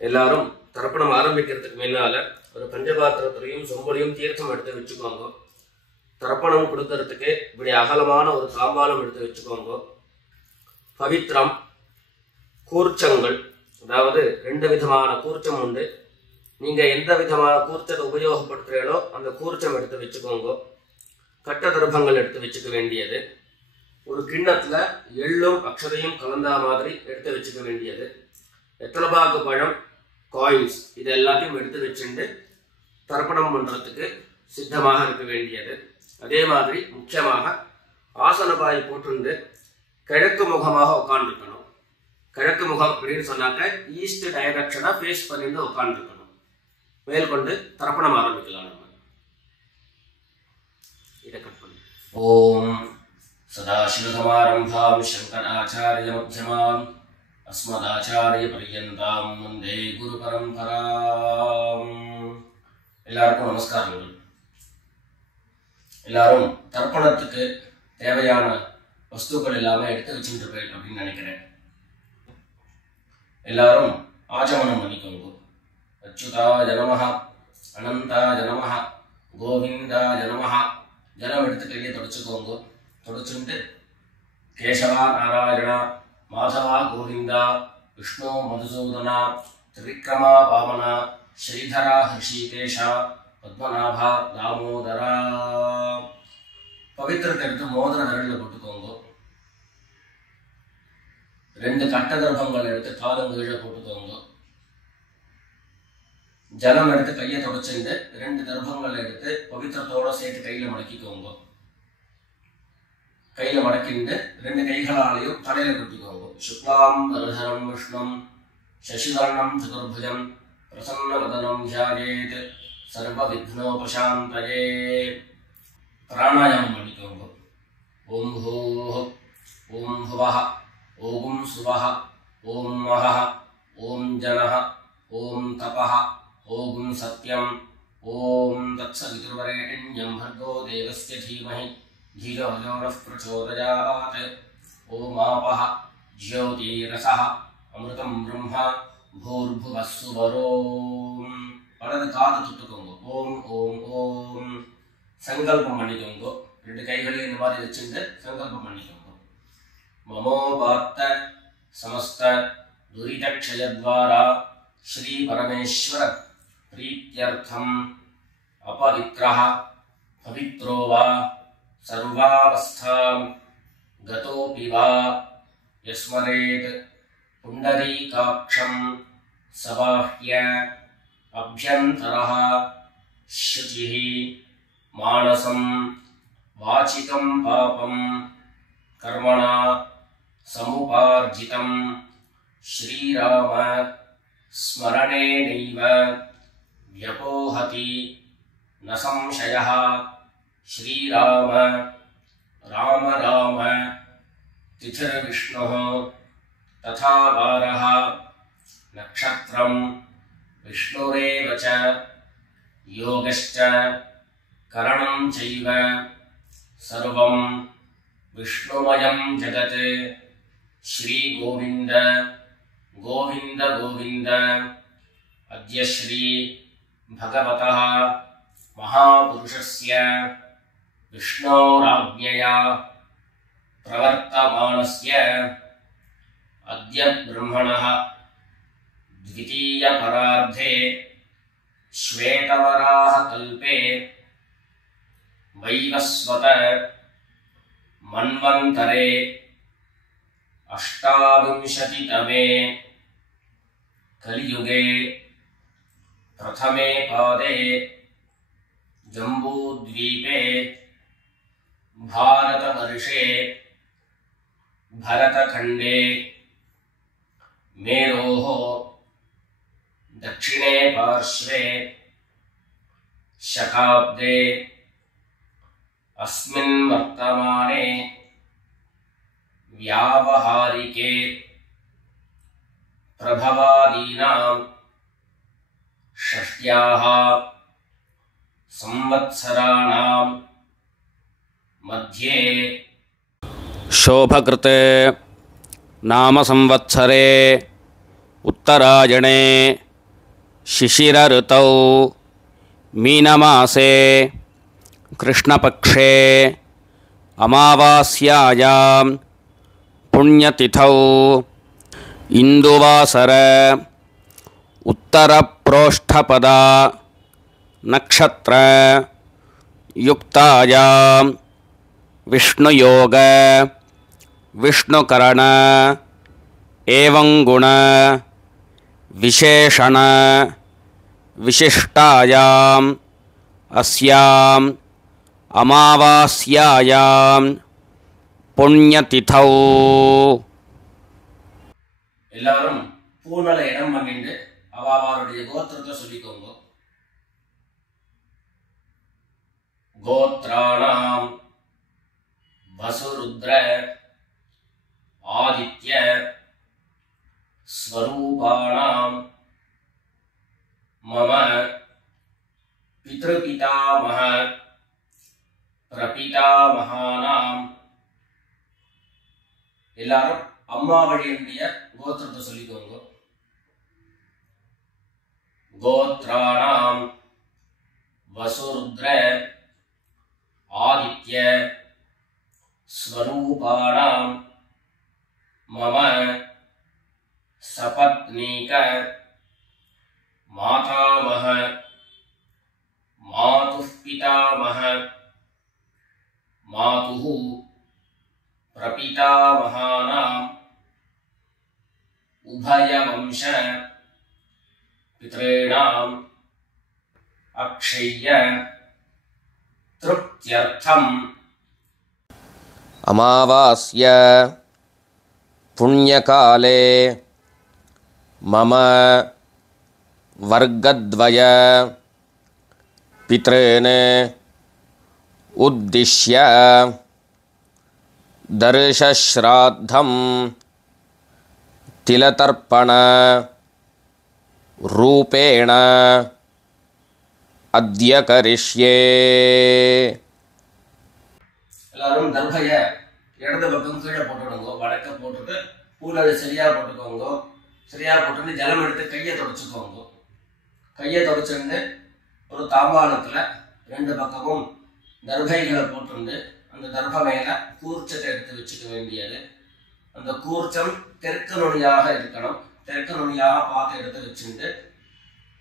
எல்லாரும் தர்ப்பணம் ஆரம்பிக்கிறதுக்கு முன்னால ஒரு பஞ்சபாத்திரத்திலையும் சொம்பலையும் தீர்த்தம் எடுத்து வச்சுக்கோங்க. தர்ப்பணம் கொடுக்கறதுக்கு இப்படி அகலமான ஒரு தாம்பாலம் எடுத்து வச்சுக்கோங்க. பவித்ரம், கூர்ச்சங்கள், அதாவது 2 விதமான கூர்ச்சம் உண்டு. நீங்க எந்த விதமான கூர்ச்சத்தை உபயோகப்படுத்துறீங்களோ அந்த கூர்ச்சம் எடுத்து வச்சுக்கோங்க. கட்ட தர்ப்பங்கள் எடுத்து வச்சுக்க வேண்டியது. ஒரு கிண்ணத்துல எள்ளும் அக்ஷதையும் கலந்தா மாதிரி எடுத்து வச்சுக்க வேண்டியது. வெத்தலைபாக்கு பழம், காயின்ஸ், இது எல்லாத்தையும் எடுத்து வச்சுட்டு தர்ப்பணம் பண்றதுக்கு சித்தமாக இருக்க வேண்டியது. அதே மாதிரி முக்கியமாக ஆசனபாய் போட்டு கிழக்கு முகமாக உட்காந்துருக்கணும். கிழக்கு முகம் அப்படின்னு சொன்னாக்க ஈஸ்ட் டைரக்ஷனா ஃபேஸ் பண்ணிட்டு உட்காந்துருக்கணும். மேற்கொண்டு தர்ப்பணம் ஆரம்பிக்கலாம். நம்ம இதை கட் பண்ணி ஓம் சதாசிவசமாரம்பாம் சங்கராச்சாரிய மத்தியமாம் अस्मदाचार्य पर्यन्तां वन्दे गुरु परंपरां. எல்லாருக்கும் நமஸ்காரங்கள். எல்லாரும் தர்ப்பணத்துக்கு தேவையான வஸ்துக்கள் எல்லாமே எடுத்து வச்சுருப்பேன் அப்படின்னு நினைக்கிறேன். எல்லாரும் ஆச்சமனம் பண்ணிக்கோங்க. அச்சுதாய நமஹ, அனந்தாய நமஹ, கோவிந்தாய நமஹ. ஜலம் எடுத்து கையை தொடச்சுக்கோங்க. தொடச்சுட்டு கேசவா நாராயணா, माधवा गोविंदा, विष्णु मधुसूदना, त्रिविक्रमा वामना, श्रीधरा हृषिकेशा, पद्मनाभा दामोदरा. पवित्रத்தை எடுத்து மோதிர விரலில் போட்டுக்கோங்க. 2 கட்ட தர்ப்பங்கள் எடுத்து காலங்கீழ போட்டுக்கோங்க. ஜலம் எடுத்து கையை தொடச்சுட்டு 2 தர்ப்பங்கள் எடுத்து பவித்திரத்தோட சேர்த்து கையில மடக்கிக்கோங்க. கையில மடக்கிட்டு 2 கைகளாலையும் தலையில குத்திக்கோங்க. சுக்லாம் வரதரம் விஷ்ணும் சசிவர்ணம் சதுர்புஜம் பிரசன்னவதனம் தியாயேத் சர்வ விக்னோபசாந்தயே. பிராணாயாமம் பண்ணிக்கோங்க. ஓம் ஹோஹ், ஓம் ஹுவஹ, ஓம் சுவஹ, ஓம் மஹஹ, ஓம் ஜனஹ, ஓம் தபஹ, ஓம் சத்யம், ஓம் தத்சவிதுர்வரேண்யம் भर्गो देवस्य धीमहि धियो यो नः प्रचोदयात्. ओम आपः ज्योतिरसः अमृतं ब्रह्म भूर्भुवः सुवरोम. வலது காது தொட்டுக்கோங்க. ஓம் ஓம் ஓம். சங்கல்பம் பண்ணிக்கோங்க. 2 கைகளையும் இந்த மாதிரி வச்சுட்டு சங்கல்பம் பண்ணிக்கோங்க. மமோபாத்த சமஸ்த துரிதக்ஷயத்வாரா ஸ்ரீ பரமேஸ்வர प्रीत्यर्थम अपवित्रः पवित्रो वा सर्वावस्थां गतोऽपि वा यस्मरेत् पुण्डरीकाक्षं सबाह्य अभ्यन्तरः शुचिः मानसं वाचिकं पापं कर्मणा समुपार्जितं श्रीराम स्मरणेनैव व्यपोहति न संशयः. श्रीराम राम राम तिथिर्विष्णुः तथा वारः नक्षत्रं विष्णुरेव च योगश्च करणं चैव सर्वं विष्णुमयं जगत्. श्री गोविंद गोविंद गोविंद. अद्य श्री भगवतः महापुरुषस्य विष्णोराज्ञया प्रवर्तमानस्य अद्य ब्रह्मणः द्वितीयपरार्धे श्वेतवराह कल्पे वैवस्वत मन्वन्तरे 28तमे कलियुगे प्रथमे पादे जम्बूद्वीपे भारतवर्षे भरतखण्डे मेरोः दक्षिणे पार्श्वे शकाब्दे अस्मिन् वर्तमाने व्यावहारिके प्रभवादीनां षष्ट्याः संवत्सराणां मध्ये शोभकृते नाम संवत्सरे उत्तरायणे शिशिरऋतौ मीनमासे कृष्णपक्षे अमावास्यायां पुण्यतिथौ इंदुवासर उत्तरप्रोष्ठपदा नक्षत्र युक्तायां विष्णुयोग विष्णुकरण एवं गुण विशेषण विशिष्टायां अस्यां अमावास्यायां पुण्यतिथौ எல்லாரும் பூனல இடம் பண்ணிட்டு அவளுடைய கோத்திரத்தை சொல்லிக்கோங்க. கோத்ராணாம் வசுருத்ர ஆதித்ய ஸ்வரூபாணாம் மம பித்ருபிதாமஹ பிரபிதாமஹானாம். எல்லாரும் அம்மா வழியினுடைய கோத்திரத்தை சொல்லிக்கோங்க. கோத்ராணாம் வசுருத்ர ஆதித்ய ஸ்வரூபாணாம் மம சபத்னீக மாதாமஹ மாதுः பிதாமஹ மாதுः பிரபிதாமஹானாம் उभयवंश पितॄणाम् अक्षय्य तृप्त्यर्थम् अमावास्य पुण्यकाले मम वर्गद्वय पितॄन् उद्दिश्य दर्शश्राद्धं तिलतर्पण रूपेण अद्य करिष्ये. எல்லாரும் தர்பைய இடது பக்கம் கீழே போட்டுடுங்க. வடக்க போட்டுட்டு பூல சரியா போட்டுக்கோங்க. சரியா போட்டுட்டு ஜலம் எடுத்து கையை தொடச்சுக்கோங்க. கையை தொடச்சுட்டு ஒரு தாம்பாளத்துல ரெண்டு பக்கமும் தர்பைகளை போட்டுண்டு அந்த தர்ப மேல கூர்ச்சத்தை எடுத்து வச்சுக்க வேண்டியது. அந்த கூர்ச்சம் தெற்கு நுனியாக இருக்கணும். தெற்கு நுனியாக பார்த்து எடுத்து வச்சுட்டு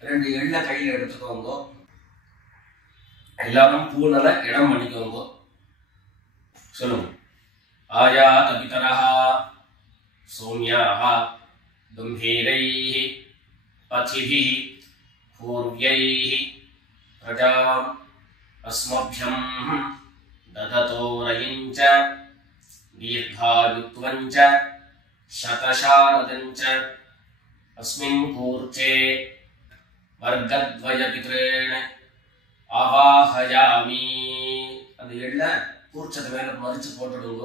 ரெண்டு எண்ணெய் கையில் எடுத்துக்கோங்க. எல்லாரும் பூனல இடம் பண்ணிக்கோங்க. சொல்லுங்க. ஆயாத பிதரஹ சௌம்யாஹ கம்பீரைஹ பதிபிஹ பூர்வ்யைஹ பிரஜாம் அஸ்மப்யம் ददतोरयिञ्च दीर्घायुत्वञ्च शतशारदञ्च अस्मिन् कूर्चे वर्गद्वयपितॄन् आवाहयामि. அந்த எள்ள கூர்ச்சத்து மேல மரிச்சு போட்டுடுங்க.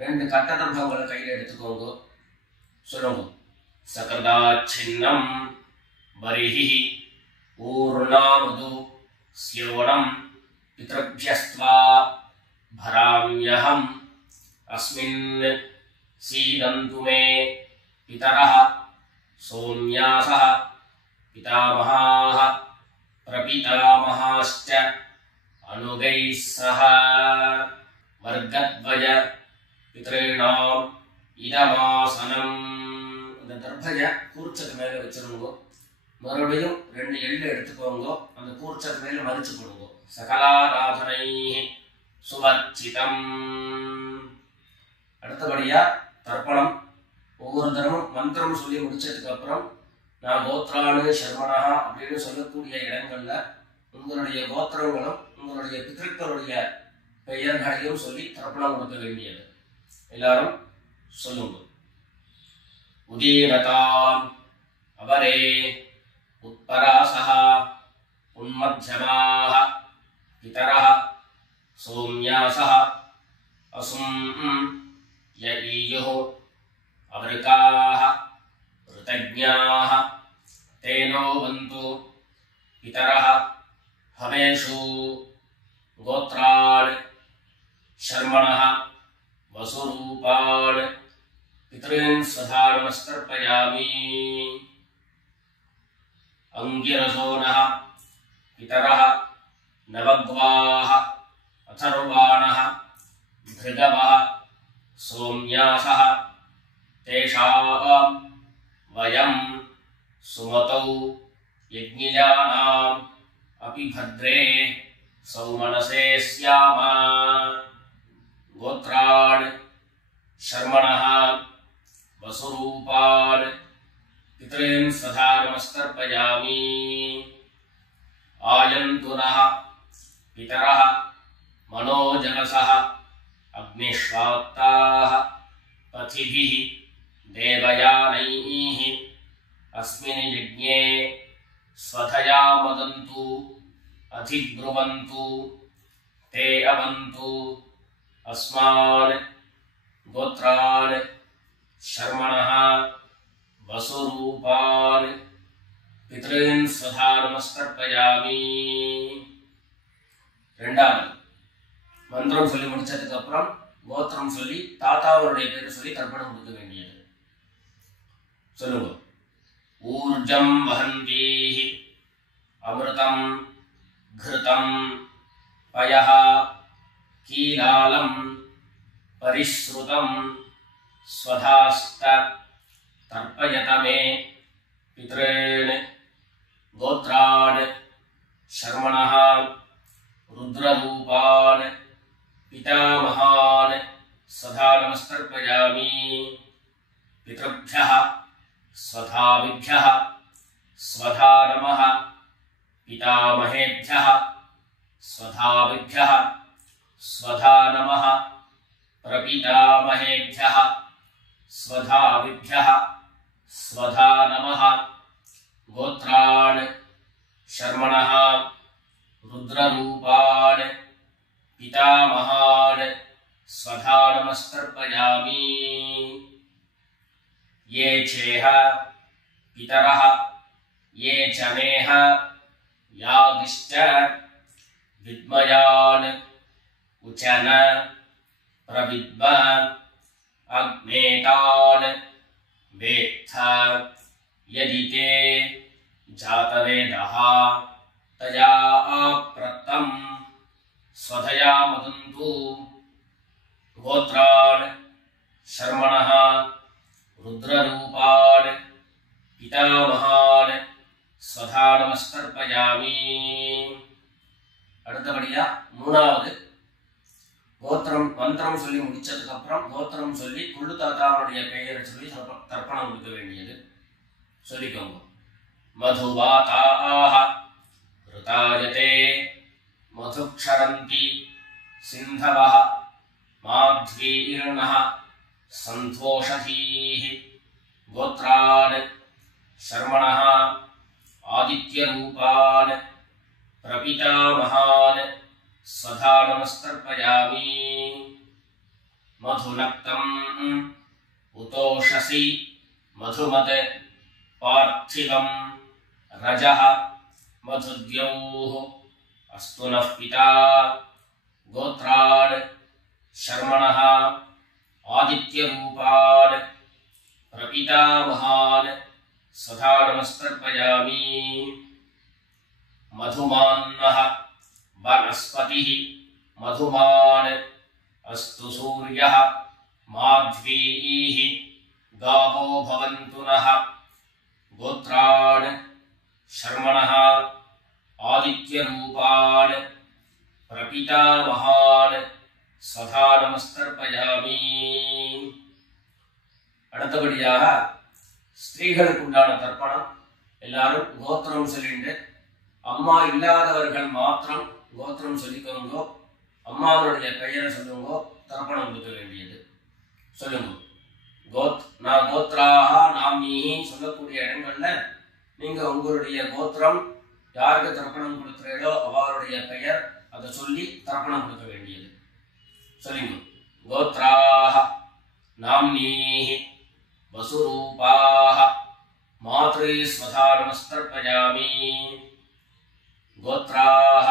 ரெண்டு கட்ட தர்பங்களை கையில எடுத்துக்கோங்க. சொல்லுங்க. சகதாச்சின்னம் பரிஹி ஊர்ணாமது ஸ்யோணம் पितृभ्यस्त्वा भराम्यहम् अस्मिन् सीदन्तु मे पितरः सौम्यासः पितामहाः प्रपितामहाश्च अनुगैः सह वर्गद्वय पितॄणाम् इदमासनम्. அந்த தர்பய கூர்ச்சத்து மேல வச்சிருங்க. மறுபடியும் ரெண்டு எள்ளு எடுத்துக்கோங்க. அந்த கூர்ச்சத்து மேல மரிச்சு போடுங்க. சகலாராதனைஹி சுவர்ச்சிதம். அடுத்தபடியா தர்ப்பணம். ஒவ்வொரு தரமும் மந்திரம் சொல்லி முடிச்சதுக்கு அப்புறம் நான் கோத்ரானு சர்மனா அப்படின்னு சொல்லக்கூடிய இடங்கள்ல உங்களுடைய கோத்திரங்களும் உங்களுடைய பித்ருக்களுடைய பெயர்களையும் சொல்லி தர்ப்பணம் கொடுக்க வேண்டியது. எல்லாரும் சொல்லுங்க. உதீரதாம் அவரே உத்பராசஹ உன்மத்யமாஹ पितरः सोम्यासः असुं यईयुः अवृकाः ऋतज्ञाः तेनो वन्तु पितरः हवेषु गोत्रान् शर्मणः वसुरूपान् पितॄन् स्वधा नमस्कर्पयामि। अंगिरसो नः पितरः नवग्वाः अथर्वाणः भृगवः सोम्यासः तेषां वयं सुमतौ यज्ञिजानाम् अपि भद्रे सौमनसे स्याम। गोत्रान् शर्मणः वसुरूपान् पितॄन् स्वधा नमस्कर्पयामि। आयन्तु नः पितरः मनोजनसः अग्निश्वात्ताः पथिभिः देवयानैः अस्मिन् यज्ञे स्वधया मदन्तु अधिब्रुवन्तु ते अवन्तु अस्मान् गोत्रान् शर्मणः वसुरूपान् पितॄन् स्वधा नमस्कर्पयामि। ரெண்டாவது மந்திரம் சொல்லி முடிச்சதுக்கு அப்புறம் கோத்திரம் சொல்லி தாத்தாவருடைய பேரை சொல்லி தர்ப்பணம் கொடுக்க வேண்டியது. சொல்லுங்க. ஊர்ஜம் வஹந்தீஹி அமிர்தம் घृतं पयः कीलालं परिश्रुतं स्वधास्त तर्पयत मे पितॄन् गोत्रान् शर्मणः रुद्ररूपान् पितामहान् सदा नमस्कर्पयामि। पितृभ्यः स्वधाविभ्यः स्वधा नमः पितामहेभ्यः स्वधाविभ्यः स्वधा नमः प्रपितामहेभ्यः स्वधाविभ्यः स्वधा नमः। गोत्रान् शर्मणः रुद्ररूपान् पितामहान् स्वधा नमस्कर्पयामि। ये चेह पितरः ये च नेह यागिश्च विद्मयान् उचन प्रविद्म अग्नेतान् वेत्थ यदि ते जातवेदः तया प्रत्तं स्वधया मदन्तु। गोत्रान् शर्मणः रुद्ररूपान् पितामहान् स्वधा नमस्कर्पयामि। அடுத்தபடியா மூணாவது கோத்திரம் மந்திரம் சொல்லி முடிச்சதுக்கு அப்புறம் கோத்திரம் சொல்லி குள்ளு தாத்தாவுடைய பெயரை சொல்லி தர்ப்பணம் கொடுக்க வேண்டியது. சொல்லிக்கோங்க. மதுவாதாஹ ருதாயதே மதுக்ஷரந்தி சிந்தவஹ மாத்வீர்ணஹ சந்தோஷதீஹி கோத்ரான் शर्मणः आदित्यरूपान् प्रपितामहान् स्वधा नमस्कर्पयामि। मधुनक्तम् उतोषसि मधुमत् पार्थिवं रजः मधुद्यौः अस्तु नः पिता। गोत्रान् शर्मणः आदित्यरूपान् प्रपितामहान् स्वधा नमस्कर्पयामि। मधुमान्नः वनस्पतिः मधुमान् अस्तु सूर्यः माध्वीः गावो भवन्तु नः। गोत्रान् शर्मणः आदित्यरूपान् प्रपितामहान् स्वधा नमस्कर्पयामि। அடுத்தபடியாக ஸ்திரீகளுக்கு உண்டான தர்ப்பணம் எல்லாரும் கோத்திரம் சொல்லிட்டு அம்மா இல்லாதவர்கள் மாத்திரம் கோத்திரம் சொல்லிக்கோங்கோ. அம்மாவனுடைய பெயரை சொல்லுங்கோ. தர்ப்பணம் கொடுக்க வேண்டியது. சொல்லுங்க. நான் கோத்ராக நாமினி சொல்லக்கூடிய இடங்கள்ல நீங்க உங்களுடைய கோத்திரம் யாருக்கு தர்ப்பணம் கொடுக்கிறீர்களோ அவருடைய பெயர் அதை சொல்லி தர்ப்பணம் கொடுக்க வேண்டியது. சொல்லுங்க. கோத்ராஹ நாம்னீஹி வசுரூபாஹ மாத்ரே ஸ்வதா நமஸ்தர்ப்பயாமி. கோத்ராஹ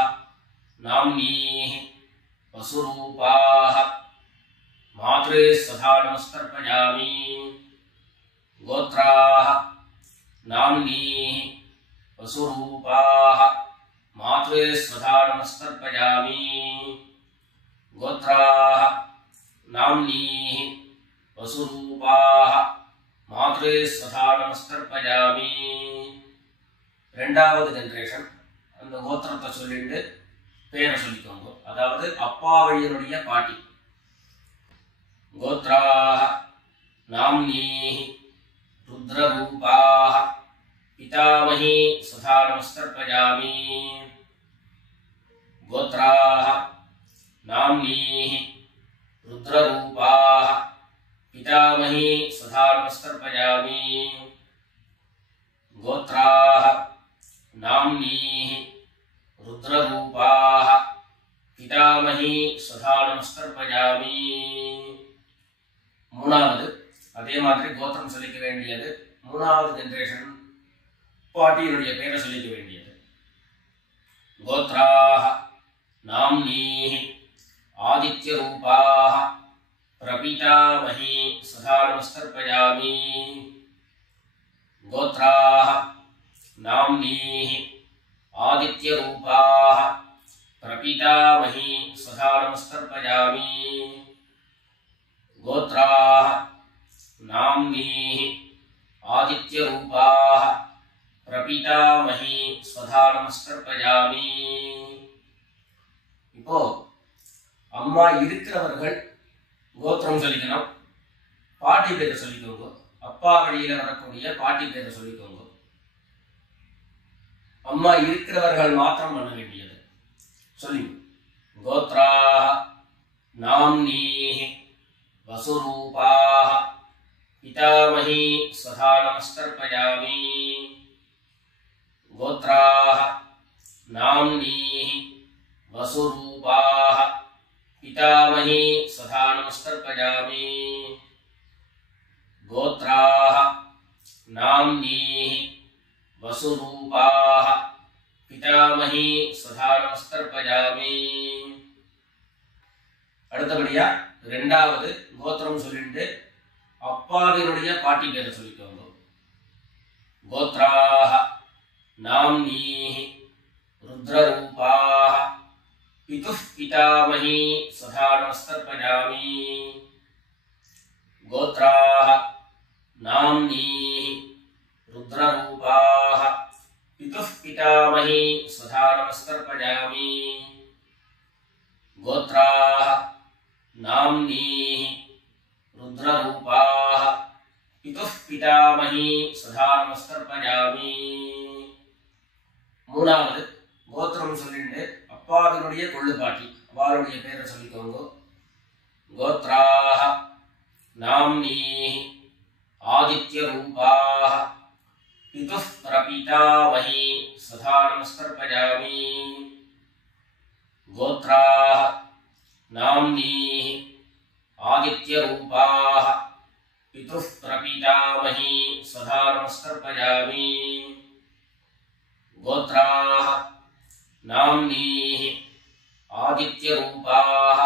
நாம்னீஹி வசுரூபாஹ மாத்ரே ஸ்வதா நமஸ்தர்ப்பயாமி. கோத்ராஹ நாம்னீஹி வசுரூபாஹ மாத்ரே ஸ்வதா நமஸ்தர்ப்பயாமி. கோத்ராஹ நாம்னீஹி வசுரூபாஹ மாத்ரே ஸ்வதா நமஸ்தர்ப்பயாமி. ரெண்டாவது ஜெனரேஷன் அந்த கோத்திரத்தை சொல்லிட்டு பேரை சொல்லிக்கோங்க. அதாவது அப்பா வழியினுடைய பாட்டி. கோத்ராஹ நாம்னீஹி ருத்ரரூபாஹ பிதாமஹி ஸ்வதா நமஸ்தர்ப்பயாமி. கோத்ராஹ நாம்னீஹி ருத்ரரூபாஹ பிதாமஹி ஸ்வதா நமஸ்தர்ப்பயாமி. கோத்ராஹ நாம்னீஹி ருத்ரரூபாஹ பிதாமஹி ஸ்வதா நமஸ்தர்ப்பயாமி. மூணாவது அதே மாதிரி கோத்திரம் சொல்லிக்க வேண்டியது. மூணாவது ஜெனரேஷன் பாட்டியினுடைய பேரை சொல்லிக்க வேண்டியது. கோத்ராஹ நாம்னீஹி ஆதித்யரூபாஹ பிரபிதாமஹி ஸ்வதா நமஸ்தர்ப்பயாமி. கோத்ராஹ நாம்னீஹி ஆதித்யரூபாஹ பிரபிதாமஹி ஸ்வதா நமஸ்தர்ப்பயாமி. கோத்ராஹ நாம்னீஹி ஆதித்யரூபாஹ பிரபிதாமஹி ஸ்வதா நமஸ்தர்ப்பயாமி. இப்போ அம்மா இருக்கிறவர்கள் கோத்திரம் சொல்லிக்கணும். பாட்டி பேரை சொல்லிக்கோங்க. அப்பா வழியில வரக்கூடிய பாட்டி பேரை சொல்லிக்கோங்க. அம்மா இருக்கிறவர்கள் மாத்திரம் பண்ண வேண்டியது. சொல்லுங்க. கோத்ராஹ நாம்னீஹி வசுரூபாஹ பிதாமஹி ஸ்வதா நமஸ்தர்ப்பயாமி. கோத்ராஹ நாம்னீஹி வசுரூபாஹ பிதாமஹி ஸ்வதா நமஸ்தர்ப்பயாமி. கோத்ராஹ நாம்னீஹி வசுரூபாஹ பிதாமஹி ஸ்வதா நமஸ்தர்ப்பயாமி. அடுத்தபடியா ரெண்டாவது கோத்திரம் சொல்லிட்டு அப்பாவினுடைய பாட்டி பேரை சொல்லிக்கோங்க. கோத்ராஹ நாம்னீஹி ருத்ரரூபாஹ பிதுः பிதாமஹி ஸ்வதா நமஸ்தர்ப்பயாமி. கோத்ராஹ நாம்னீஹி ருத்ரரூபாஹ பிதுः பிதாமஹி ஸ்வதா நமஸ்தர்ப்பயாமி. கோத்ராஹ நாம்னீஹி ருத்ரரூபாஹ பிதுः பிதாமஹி ஸ்வதா நமஸ்தர்ப்பயாமி. மூணாவது கோத்திரம் சொல்லிட்டு அப்பாவினுடைய கொள்ளுப்பாட்டி அவளுடைய பேரை சொல்லிக்கோங்க. கோத்ராஹ நாம்னீஹி ஆதித்யரூபாஹ பிதுः பிரபிதாமஹி ஸ்வதா நமஸ்தர்ப்பயாமி. கோத்ராஹ நாம்னீஹி ஆதித்யரூபாஹ பிதுः பிரபிதாமஹி ஸ்வதா நமஸ்தர்ப்பயாமி. கோத்ராஹ நாம்னீஹி ஆதித்யரூபாஹ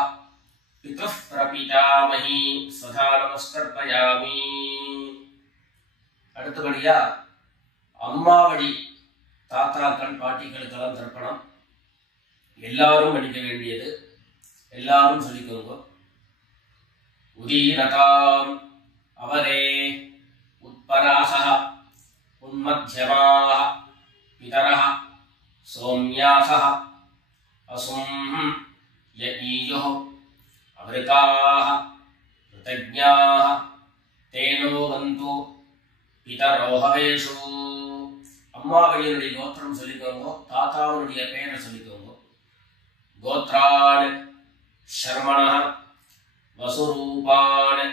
பிதுः பிரபிதாமஹி ஸ்வதா நமஸ்தர்ப்பயாமி. அடுத்தபடியா அம்மா வழி தாத்தாக்கள் பாட்டிகளுக்கெல்லாம் தர்ப்பணம் எல்லாரும் பண்ணிக்க வேண்டியது. எல்லாரும் சொல்லிக்கோங்க. உதீரதாம் அவரே உத்பராசஹ உன்மத்யமாஹ பிதரஹ சோம்யாசஹ அசும் யஈயுः அவ்ருகாஹ ருதஜ்ஞாஹ தேனோ வந்து பிதரோஹவேஷு. அம்மா வழியினுடைய கோத்திரம் சொல்லிக்கோங்க. தாத்தாவுடைய பெயரை சொல்லிக்கோங்க. கோத்ரான் शर्मणः वसुरूपान्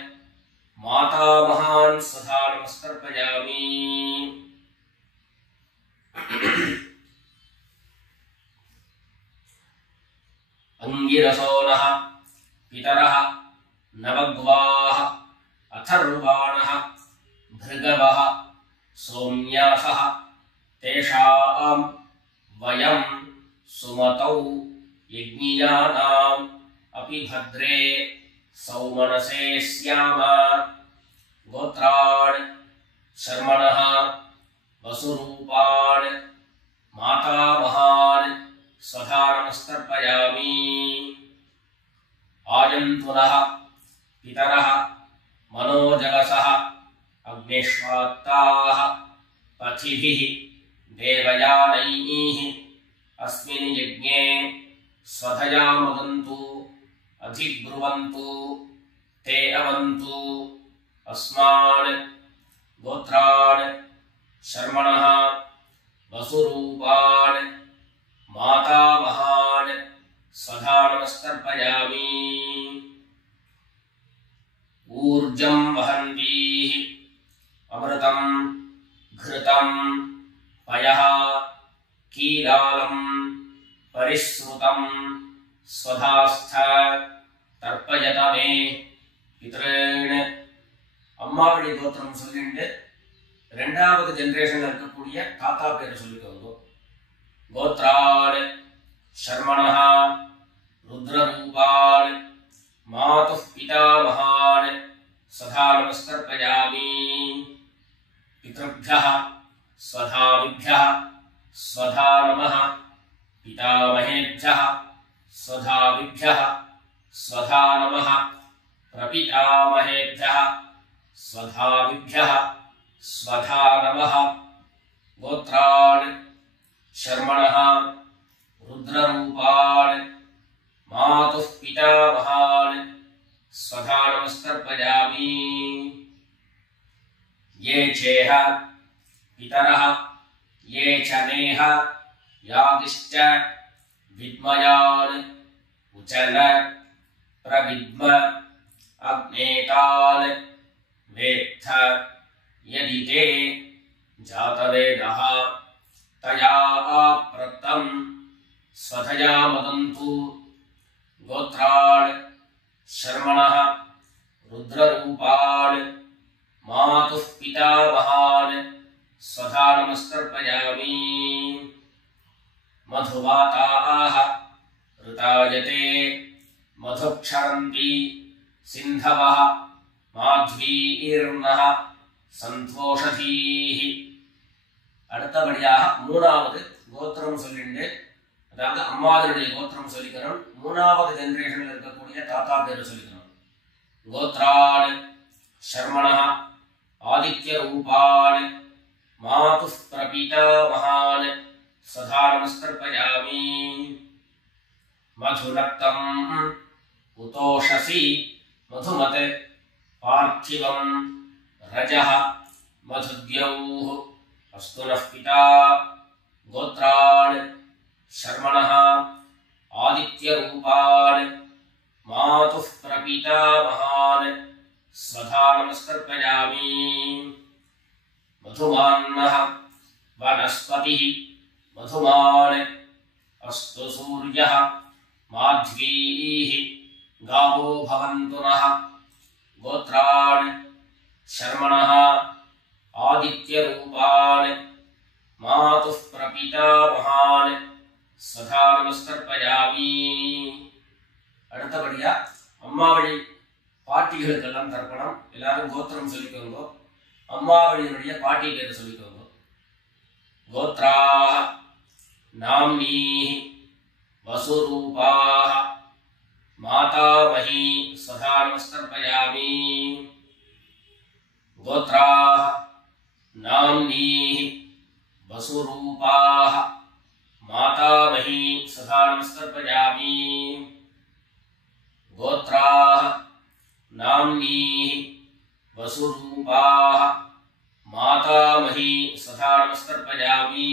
मातामहान् सदा नमस्कर्पयामि। अंगिरसोनः पितरः नवग्वाः अथर्वाणः भृगवः सोम्यासः तेषां वयं सुमतौ यज्ञियानाम् अपि भद्रे सौमनसे स्याम। गोत्रान् शर्मणः वसुरूपान् मातामहान् स्वधा नमस्तर्पयामि। आयन्तुनः पितरः मनोजगसः अग्निष्वात्ताः पथिभिः देवयानैः अस्मिन् यज्ञे स्वधया मदन्तु अधिब्रुवन्तु ते अवन्तु। अस्मान् गोत्रान् शर्मणः वसुरूपान् मातामहान् स्वधा नमस्तर्पयामि। ऊर्जं वहन्तीः अमृतं घृतं पयः कीलालं परिस्मृतं स्वधास्थ तर्पयत मे पितॄन्। அம்மாவழி கோத்திரம் சொல்லிட்டு ரெண்டாவது ஜெனரேஷன்ல இருக்கக்கூடிய தாத்தா பேரை சொல்லிக்கோங்க. கோத்ரான் शर्मणः रुद्ररूपान् मातुः पितामहान् सदा नमस्तर्पयामि। पितृभ्यः स्वधाविभ्यः स्वधा नमः। पितामहेभ्यः स्वधाविभ्यः स्वधा नमः। प्रपितामहेभ्यः स्वधाविभ्यः स्वधा नमः। गोत्रान् शर्मणः रुद्ररूपान् मातुः पितामहान् स्वधा नमस्तर्पयामि। ये चेह पितरः ये च नेह यादिश्च विद्मयान् उचन प्रविद्म अग्नेतान् वेत्थ यदि ते जातवेदः तया प्रत्तं स्वधया मदन्तु। गोत्रान् शर्मणः रुद्ररूपान् मातुः पितामहान् स्वधा नमस्तर्पयामि। मधुवाताः ऋतायते मधुक्षरन्ति सिन्धवः माध्वीर्नः सन्तोषधीः। அடுத்தபடியாக மூணாவது கோத்திரம் சொல்லிட்டு, அதாவது அம்மாவனுடைய கோத்திரம் சொல்லிக்கிறோம். மூணாவது ஜெனரேஷனில் இருக்கக்கூடிய தாத்தா பேரு சொல்லிக்கிறோம். கோத்ரான் शर्मणः आदित्य रूपान् मातुः प्रपितामहान् सदा नमस्तर्पयामि। मधुनक्तं उतोषसि मधुमत् पार्थिवं रजः मधुद्यौः अस्तु नः पिता। गोत्रान् शर्मणः आदित्य रूपान् मातुः प्रपितामहान् स्वधा नमस्तर्पयामि। मधुमान्नः वनस्पतिः मधुमान् अस्तु सूर्यः माध्वीः गावो भवन्तु नः। गोत्रान् शर्मणः आदित्य रूपान् मातुः प्रपितामहान् स्वधा नमस्तर्पयामि। அடுத்தபடியா அம்மாவழி பாட்டிகளுக்கெல்லாம் தர்ப்பணம். எல்லாரும் கோத்திரம் சொல்லிக்கோங்க. அம்மாவழியினுடைய பாட்டி பேரை சொல்லிக்கோங்க. கோத்ராः नाम्नीः वसुरूपाः मातामही स्वधा नमस्तर्पयामि। गोत्राः नाम्नीः वसुरूपाः मातामही स्वधा नमस्तर्पयामि। गोत्राः नाम्नीः वसुरूपाः मातामही स्वधा नमस्तर्पयामि।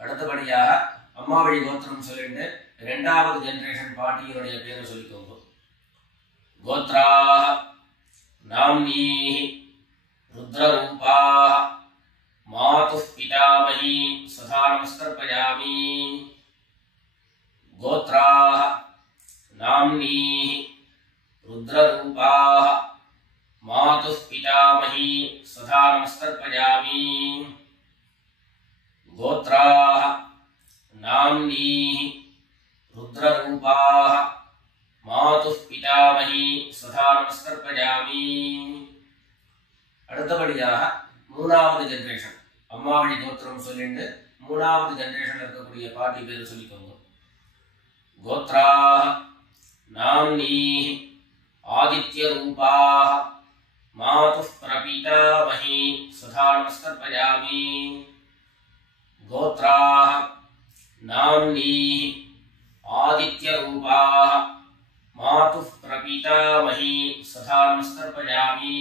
அடுத்தபடியாக அம்மாவழி கோத்திரம் சொல்லிட்டு இரண்டாவது ஜெனரேஷன் பாட்டியினுடைய பேரை சொல்லிக்கோங்க. கோத்ராः नाम्नीः रुद्ररूपाः मातुः पितामही स्वधा नमस्तर्पयामि। गोत्राः नाम्नीः रुद्ररूपाः मातुः पितामही सदा नमस्तर्पयामि। गोत्राः नाम्नीः रुद्ररूपाः मातुः पितामही सदा नमस्तर्पयामि। அடுத்தபடியாக மூணாவது ஜெனரேஷன் அம்மா வழி கோத்திரம் சொல்லிட்டு மூணாவது ஜெனரேஷன்ல இருக்கக்கூடிய பாட்டி பேர் சொல்லிக்கோங்க. கோத்ராः நாம்னீः ஆதித்யரூபாः மாதுः பிரபிதாமஹி சதா நமஸ்தர்ப்பயாமி। கோத்ராः நாம்னீः ஆதித்யரூபாः மாதுः பிரபிதாமஹி சதா நமஸ்தர்ப்பயாமி।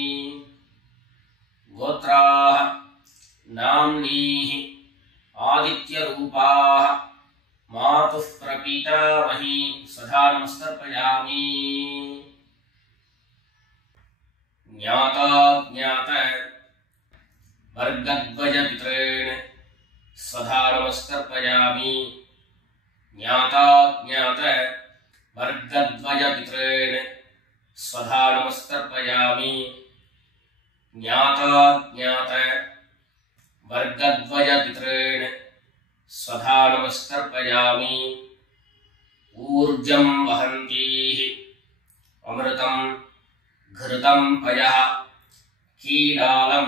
गोत्राः नाम्नीः आदित्यरूपाः मातुः प्रपितामही सदा नमस्तर्पयामि। ज्ञाता ज्ञात वर्गद्वयपितॄन् सदा नमस्तर्पयामि। ज्ञाता ज्ञात वर्गद्वयपितॄन् सदा नमस्तर्पयामि। ज्ञाता ज्ञात वर्गद्वयपितॄन् सदा नमस्तर्पयामि। ऊर्जं वहन्तीः अमृतं घृतं पयः कीलालं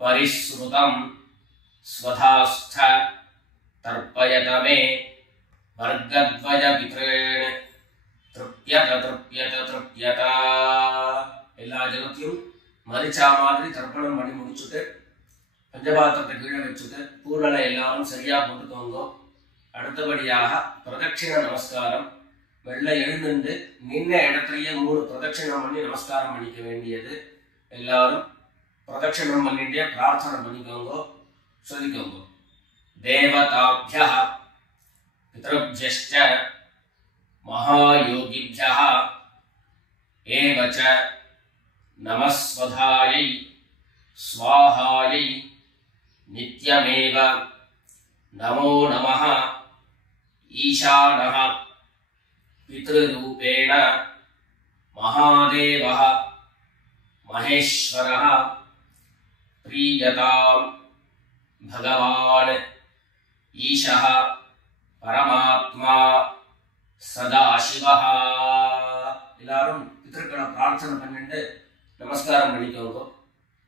परिश्रुतं स्वधास्थ तर्पयत मे वर्गद्वयपितॄन् तृप्यत तृप्यत तृप्यत। எல்லா ஜனத்தையும் மரிச்சா மாதிரி தர்ப்பணம் பண்ணி முடிச்சுட்டு பஞ்சபாத்திரத்தை கீழே வச்சுட்டு பூர்ணலை எல்லாரும் சரியா போட்டுக்கோங்க. அடுத்தபடியாக பிரதட்சிண நமஸ்காரம். வெள்ளை எழுந்து நின்ன இடத்துலயே 3 பிரதட்சிணம் பண்ணி நமஸ்காரம் பண்ணிக்க வேண்டியது. எல்லாரும் பிரதட்சிணம் பண்ணிட்டே பிரார்த்தனை பண்ணிக்கோங்க, சொல்லிக்கோங்க. தேவதாப்யः பித்ருப்யश्च மகாயோகிभ्यः ஏவ च नमस्वधायै स्वाहायै नित्यमेव नमो नमः। ईशानः पितृरूपेण महादेवः महेश्वरः प्रीयतां भगवान् ईशः परमात्मा सदाशिवः। எல்லாரும் பித்ருக்களை பிரார்த்தனை பண்ணிட்டு நமஸ்காரம் பண்ணிக்கோங்க.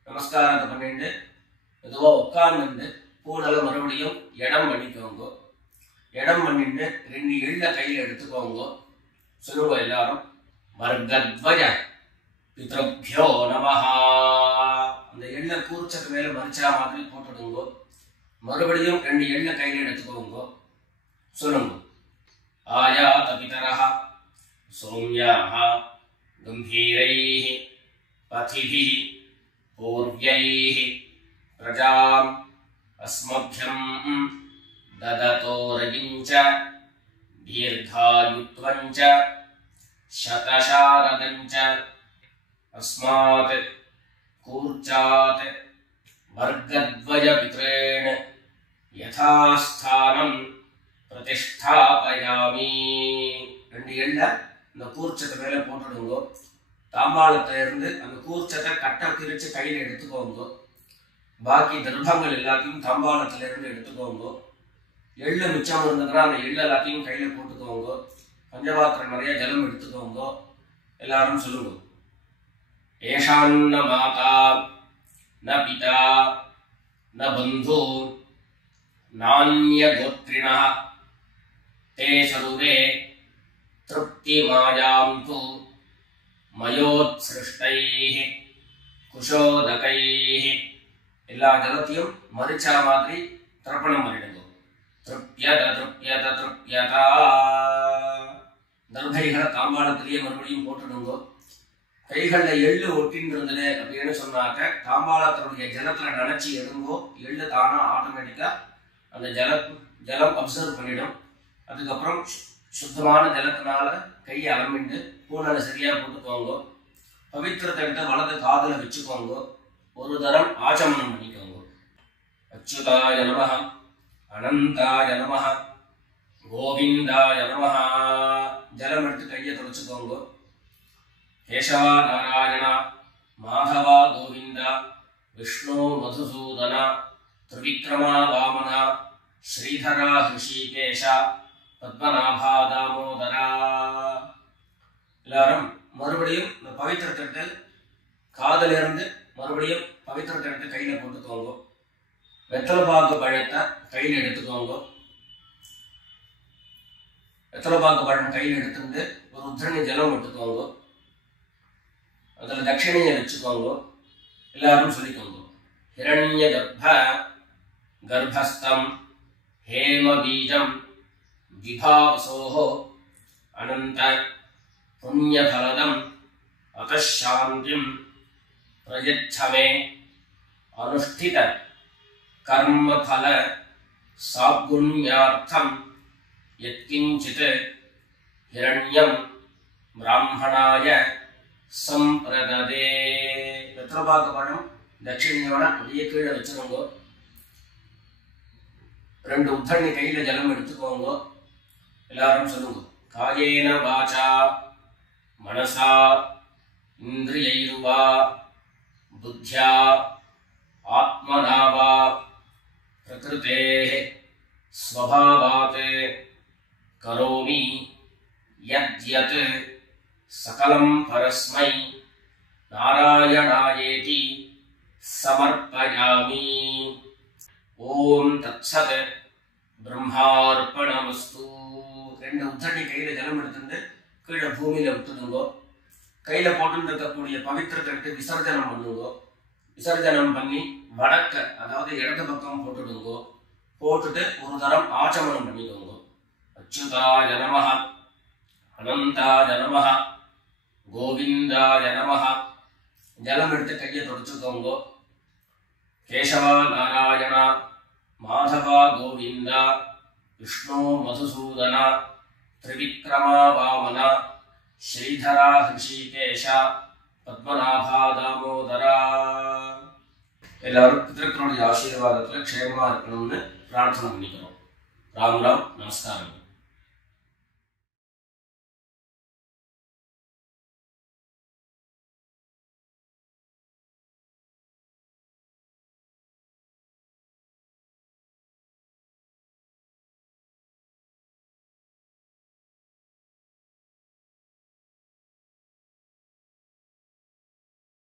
நமஸ்காரத்தை பண்ணிட்டு எதுவோ உட்கார்ந்து பூனலை மறுபடியும் இடம் பண்ணிக்கோங்க. இடம் பண்ணிட்டு 2 எள்ள கையில் எடுத்துக்கோங்க. சொல்லுங்க எல்லாரும் வர்கத்வய பித்ருப்யோ நமஹ. அந்த எள்ள கூர்ச்சத்து மேல மரிச்சா மாதிரி போட்டுடுங்க. மறுபடியும் 2 எள்ள கையில் எடுத்துக்கோங்க. சொல்லுங்க ஆயாத பிதரஹ சௌம்யாஹ கம்பீரைஹ पथिभिः पूर्व्यैः प्रजाम् अस्मभ्यं ददतो रयिञ्च दीर्घायुत्वञ्च शतशारदञ्च अस्मात् कूर्चात् वर्गद्वयपितॄन् यथास्थानं प्रतिष्ठापयामि। 2 எள்ள இந்த கூர்ச்சத்தை மேல போட்டுடுங்க. தாம்பாளத்துல இருந்து அந்த கூர்ச்சத்தை கட்ட பிரிச்சு கையில எடுத்துக்கோங்க. பாக்கி தர்ப்பங்கள் எல்லாத்தையும் தாம்பாளத்துல இருந்து எடுத்துக்கோங்க. எள்ளு மிச்சம் இருந்ததுன்னா அந்த எள்ளு எல்லாத்தையும் கையில போட்டுக்கோங்க. பஞ்சபாத்திரம் நிறைய ஜலம் எடுத்துக்கோங்க. எல்லாரும் சொல்லுங்க ஏஷான்ன மாதா ந பிதா ந பந்து நான்ய கோத்ரிணः தே சர்வே திருப்தி மாயாம் து மயோத்ஸ்ருஷ்டைः குஷோதகைः. எல்லா ஜலத்தையும் மரிச்சா மாதிரி தர்ப்பணம் பண்ணிடுங்க. திருப்யத திருப்யத திருப்யதா. தர்பைகளை தாம்பாளத்திலேயே மறுபடியும் போட்டுடுங்க. கைகளில் எள்ளு ஒட்டின்னு இருந்தது அப்படின்னு சொன்னாக்க தாம்பாளத்தினுடைய ஜலத்துல நினைச்சு எடுங்கோ. எள்ளு தானா ஆட்டோமேட்டிக்கா அந்த ஜலம் அப்சர்வ் பண்ணிடும். அதுக்கப்புறம் சுத்தமான ஜலத்தினால கையை அலம்பிண்டு பூனலை சரியா போட்டுக்கோங்க. பவித்திரத்தை எடுத்து வலது காதுல வச்சுக்கோங்க. ஒரு தரம் ஆச்சமனம் பண்ணிக்கோங்க. அச்சுதாய நமஹ அனந்தாய நமஹ கோவிந்தாய நமஹ. ஜலம் எடுத்து கையை தொடச்சுக்கோங்க. கேசவா நாராயணா மாதவா கோவிந்தா விஷ்ணு மதுசூதனா திரிவிக்ரமா வாமனா ஸ்ரீதரா ஹிருஷிகேஷா பத்மநாபா தாமோதரா. எல்லாரும் மறுபடியும் இந்த பவித்திரத்தை காதிலிருந்து மறுபடியும் பவித்திரத்தை எடுத்து கையில போட்டுக்கோங்க. வெத்தலைப்பாக்கு பழத்தை கையில் எடுத்துக்கோங்க. வெத்தலைப்பாக்கு பழம் கையில் எடுத்துட்டு ஒரு உத்தரணி ஜலம் எடுத்துக்கோங்க. அதில் தட்சிணையை வச்சுக்கோங்க. எல்லாரும் சொல்லிக்கோங்க. ஹிரண்ய கர்ப்பஸ்தம் ஹேம பீஜம் விபாவசோஹோ அனந்த புண்ணியபலதம் அகசாந்திம் பிரயச்சமே அனுஷ்டித கர்மபல சாகுண்யார்த்தம் யத்கிஞ்சித் ஹிரண்யம் பிராமணாய சம்பிரததே. வெத்தலைப்பாக்கு பழம் தட்சிணையோட அப்படியே கீழே வச்சிருங்க. 2 உத்தரணி கையில ஜலம் எடுத்துக்கோங்க. எல்லாரும் சொல்லுங்க. காயேன வாசா மனசா இந்திரியைர்வா புத்யா ஆத்மனாவா பிரகிருதேஹ ஸ்வபாவாத் கரோமி யத்யத் சகலம் பரஸ்மை நாராயணாயேதி சமர்ப்பயாமி. ஓம் தத்சத் பிரம்மார்ப்பணமஸ்து. 2 உத்தரணி கையில ஜலம் எடுத்துட்டு கீழே பூமியில விட்டுடுங்க. கையில போட்டு இருக்கக்கூடிய பவித்திரத்தை எடுத்து விசர்ஜனம் பண்ணுங்க. விசர்ஜனம் பண்ணி வடக்க அதாவது இடது பக்கம் போட்டுடுங்க. போட்டுட்டு ஒரு தரம் ஆச்சமனம் பண்ணிக்கோங்க. அச்சுதாய நமஹ அனந்தாய நமஹ கோவிந்தாய நமஹ. ஜலம் எடுத்து கையை தொடச்சுக்கோங்க. கேசவா நாராயணா மாதவா கோவிந்தா விஷ்ணு மதுசூதனா திரிவிக்ரமா வாமனா ஸ்ரீதரா ஹிருஷிகேஷா பத்மநாபா தாமோதரா. எல்லாரும் பிதர்களுடைய ஆசீர்வாதத்துல க்ஷேமமா இருக்கணும்னு பிரார்த்தனை பண்ணிக்கிறோம். ராம் ராம். நமஸ்காரம்.